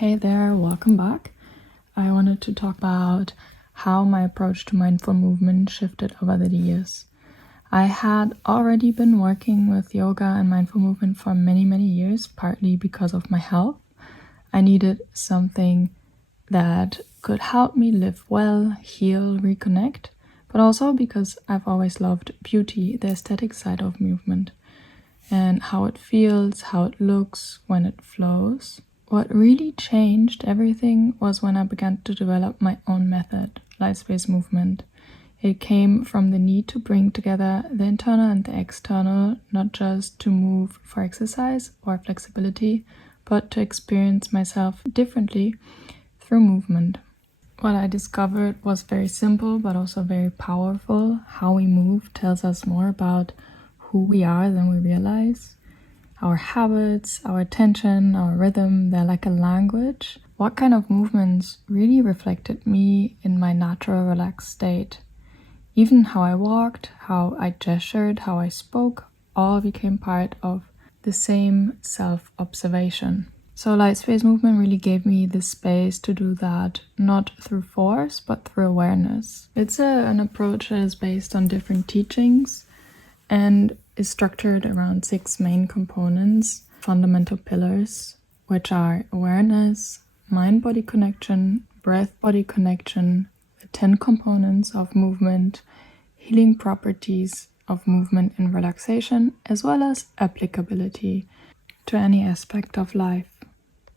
Hey there, welcome back. I wanted to talk about how my approach to mindful movement shifted over the years. I had already been working with yoga and mindful movement for many years, partly because of my health. I needed something that could help me live well, heal, reconnect, but also because I've always loved beauty, the aesthetic side of movement, and how it feels, how it looks when it flows. What really changed everything was when I began to develop my own method, light space movement. It came from the need to bring together the internal and the external, not just to move for exercise or flexibility, but to experience myself differently through movement. What I discovered was very simple but also very powerful. How we move tells us more about who we are than we realize. Our habits, our attention, our rhythm, they're like a language. What kind of movements really reflected me in my natural relaxed state? Even how I walked, how I gestured, how I spoke, all became part of the same self-observation. So light space movement really gave me the space to do that, not through force, but through awareness. It's an approach that is based on different teachings and is structured around 6 main components, fundamental pillars, which are awareness, mind-body connection, breath-body connection, the 10 components of movement, healing properties of movement and relaxation, as well as applicability to any aspect of life.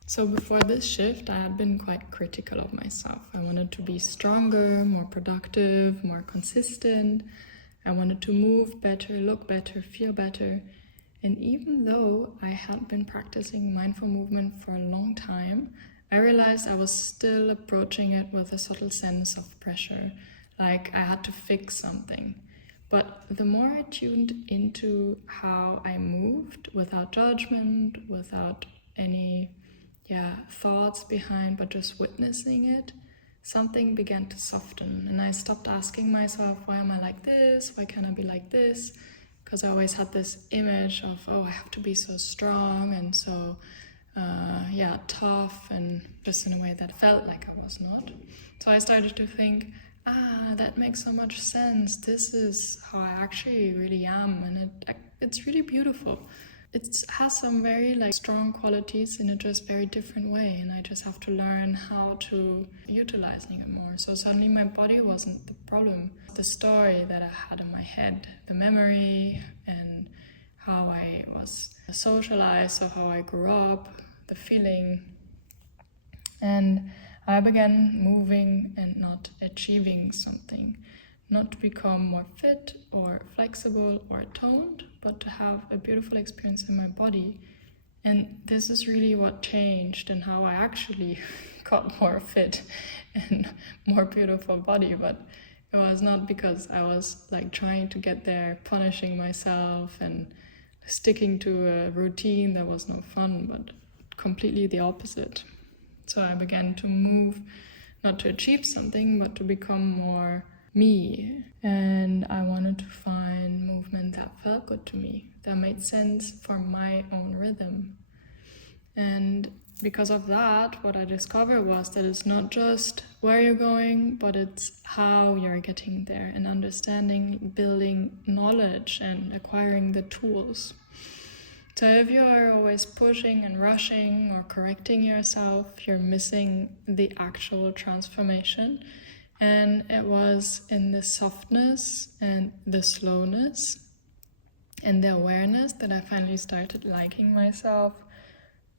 So before this shift, I had been quite critical of myself. I wanted to be stronger, more productive, more consistent. I wanted to move better, look better, feel better. And even though I had been practicing mindful movement for a long time, I realized I was still approaching it with a subtle sense of pressure, like I had to fix something. But the more I tuned into how I moved without judgment, without any thoughts behind, but just witnessing it, something began to soften. And I stopped asking myself, why am I like this? Why can't I be like this? Because I always had this image of, I have to be so strong and so tough, and just in a way that felt like I was not. So I started to think, that makes so much sense. This is how I actually really am, and it's really beautiful. It has some very strong qualities in a just very different way, and I just have to learn how to utilizing it more. So suddenly my body wasn't the problem. The story that I had in my head, the memory, and how I was socialized, so how I grew up, the feeling. And I began moving and not achieving something. Not to become more fit or flexible or toned, but to have a beautiful experience in my body. And this is really what changed and how I actually got more fit and more beautiful body. But it was not because I was trying to get there, punishing myself and sticking to a routine that was no fun, but completely the opposite. So I began to move, not to achieve something, but to become more me. And I wanted to find movement that felt good to me, that made sense for my own rhythm. And because of that, what I discovered was that it's not just where you're going, but it's how you're getting there, and understanding, building knowledge and acquiring the tools. So if you are always pushing and rushing or correcting yourself, you're missing the actual transformation. And it was in the softness and the slowness and the awareness that I finally started liking myself,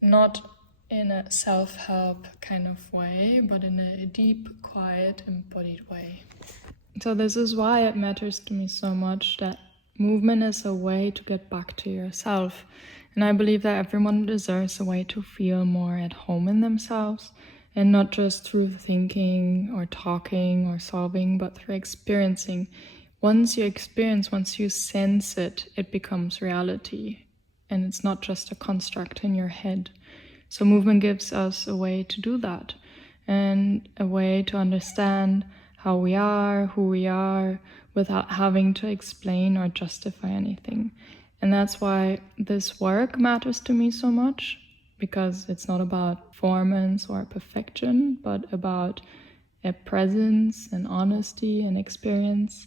not in a self-help kind of way, but in a deep, quiet, embodied way. So this is why it matters to me so much that movement is a way to get back to yourself. And I believe that everyone deserves a way to feel more at home in themselves, and not just through thinking or talking or solving, but through experiencing. Once you experience, once you sense it, it becomes reality. And it's not just a construct in your head. So movement gives us a way to do that, and a way to understand how we are, who we are, without having to explain or justify anything. And that's why this work matters to me so much, because it's not about performance or perfection, but about a presence and honesty and experience.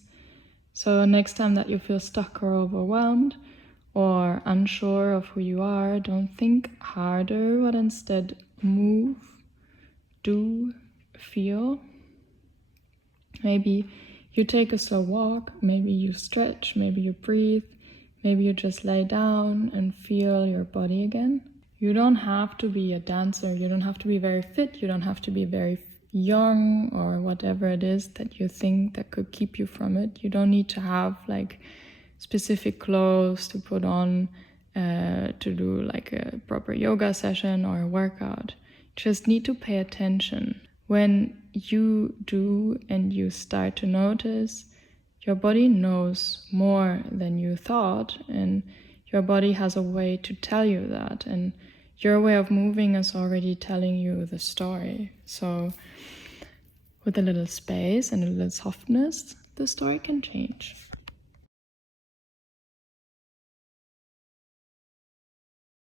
So next time that you feel stuck or overwhelmed or unsure of who you are, don't think harder, but instead move, do, feel. Maybe you take a slow walk, maybe you stretch, maybe you breathe, maybe you just lay down and feel your body again. You don't have to be a dancer, you don't have to be very fit, you don't have to be very young or whatever it is that you think that could keep you from it. You don't need to have like specific clothes to put on to do like a proper yoga session or a workout. You just need to pay attention. When you do and you start to notice, your body knows more than you thought, and your body has a way to tell you that, and your way of moving is already telling you the story. So with a little space and a little softness, the story can change.